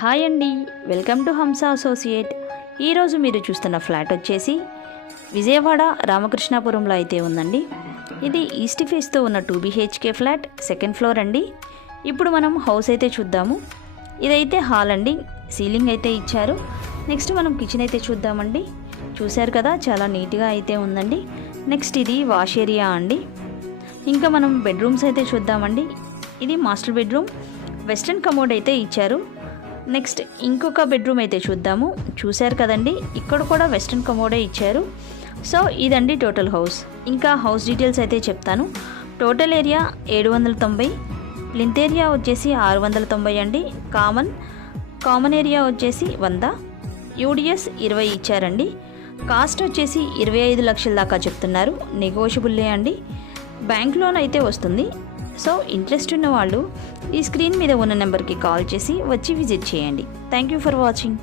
Hi అండి welcome to హంస associate. ఈరోజు మీరు చూస్తున్న ఫ్లాట్ వచ్చేసి విజయవాడ రామకృష్ణాపురంలో అయితే ఉందండి. ఇది ఈస్ట్ ఫేస్తో ఉన్న two BHK flat second floor అండి. ఇప్పుడు మనం హౌస్ అయితే చూద్దాము. ఇదైతే హాల్ అండి సీలింగ్ అయితే ఇచ్చారు. నెక్స్ట్ మనం కిచెన్ అయితే చూద్దామండి. చూశారు కదా చాలా నీట్గా అయితే ఉందండి. నెక్స్ట్ ఇది వాష్ ఏరియా అండి. ఇంకా మనం బెడ్రూమ్స్ అయితే చూద్దామండి. ఇది మాస్టర్ బెడ్రూమ్ వెస్ట్రన్ కమోడ్ అయితే ఇచ్చారు. నెక్స్ట్ ఇంకొక బెడ్రూమ్ అయితే చూద్దాము. చూశారు కదండి ఇక్కడ కూడా వెస్ట్రన్ కమోడే ఇచ్చారు. సో ఇదండి టోటల్ హౌస్. ఇంకా హౌస్ డీటెయిల్స్ అయితే చెప్తాను. టోటల్ ఏరియా ఏడు వందల తొంభై ప్లింత్ ఏరియా వచ్చేసి ఆరు వందల తొంభై అండి. కామన్ కామన్ ఏరియా వచ్చేసి వంద యూడిఎస్ ఇరవై ఇచ్చారండి. కాస్ట్ వచ్చేసి ఇరవై ఐదు లక్షల దాకా చెప్తున్నారు. నెగోషియబుల్లే అండి. బ్యాంక్ లోన్ అయితే వస్తుంది. సో ఇంట్రెస్ట్ ఉన్న వాళ్ళు ఈ స్క్రీన్ మీద ఉన్న నెంబర్కి కాల్ చేసి వచ్చి విజిట్ చేయండి. Thank you for watching.